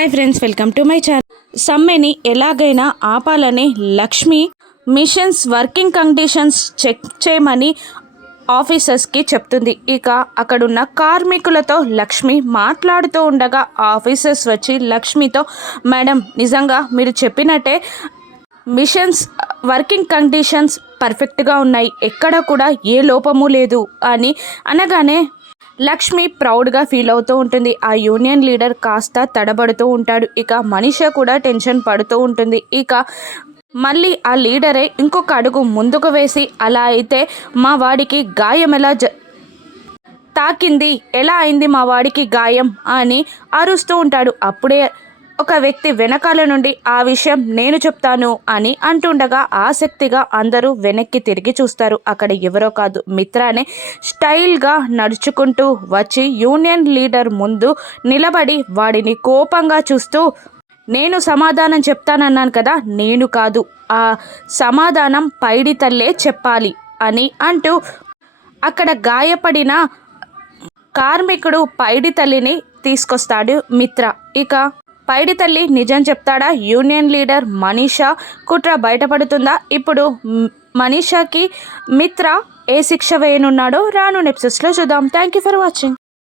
Hi friends, welcome to my channel. సమ్మెని ఎలాగైనా ఆపాలని Lakshmi machines working conditions check చేయమని ఆఫీసర్స్కి చెప్తుంది. ఇక అక్కడున్న కార్మికులతో లక్ష్మి మాట్లాడుతూ ఉండగా ఆఫీసర్స్ వచ్చి లక్ష్మితో, మేడం నిజంగా మీరు చెప్పినట్టే మిషన్స్ వర్కింగ్ కండిషన్స్ పర్ఫెక్ట్గా ఉన్నాయి, ఎక్కడ కూడా ఏ లోపము లేదు అని అనగానే లక్ష్మి ప్రౌడ్గా ఫీల్ అవుతూ ఉంటుంది. ఆ యూనియన్ లీడర్ కాస్త తడబడుతూ ఉంటాడు. ఇక మనిష కూడా టెన్షన్ పడుతూ ఉంటుంది. ఇక మళ్ళీ ఆ లీడరే ఇంకొక అడుగు ముందుకు వేసి, అలా అయితే మా వాడికి గాయం ఎలా తాకింది, ఎలా అయింది మా వాడికి గాయం అని అరుస్తూ ఉంటాడు. అప్పుడే ఒక వ్యక్తి వెనకాల నుండి ఆ విషయం నేను చెప్తాను అని అంటుండగా ఆసక్తిగా అందరూ వెనక్కి తిరిగి చూస్తారు. అక్కడ ఎవరో కాదు, మిత్రానే స్టైల్గా నడుచుకుంటూ వచ్చి యూనియన్ లీడర్ ముందు నిలబడి వాడిని కోపంగా చూస్తూ, నేను సమాధానం చెప్తానన్నాను కదా, నేను కాదు, ఆ సమాధానం పైడి తల్లే చెప్పాలి అని అంటూ అక్కడ గాయపడిన కార్మికుడు పైడి తల్లిని తీసుకొస్తాడు మిత్ర. ఇక పైడి తల్లి నిజం చెప్తాడా? యూనియన్ లీడర్ మనీషా కుట్ర బయటపడుతుందా? ఇప్పుడు మనీషాకి మిత్ర ఏ శిక్ష వేయనున్నాడో రాను ఎపిసోడ్స్లో చూద్దాం. Thank you for watching.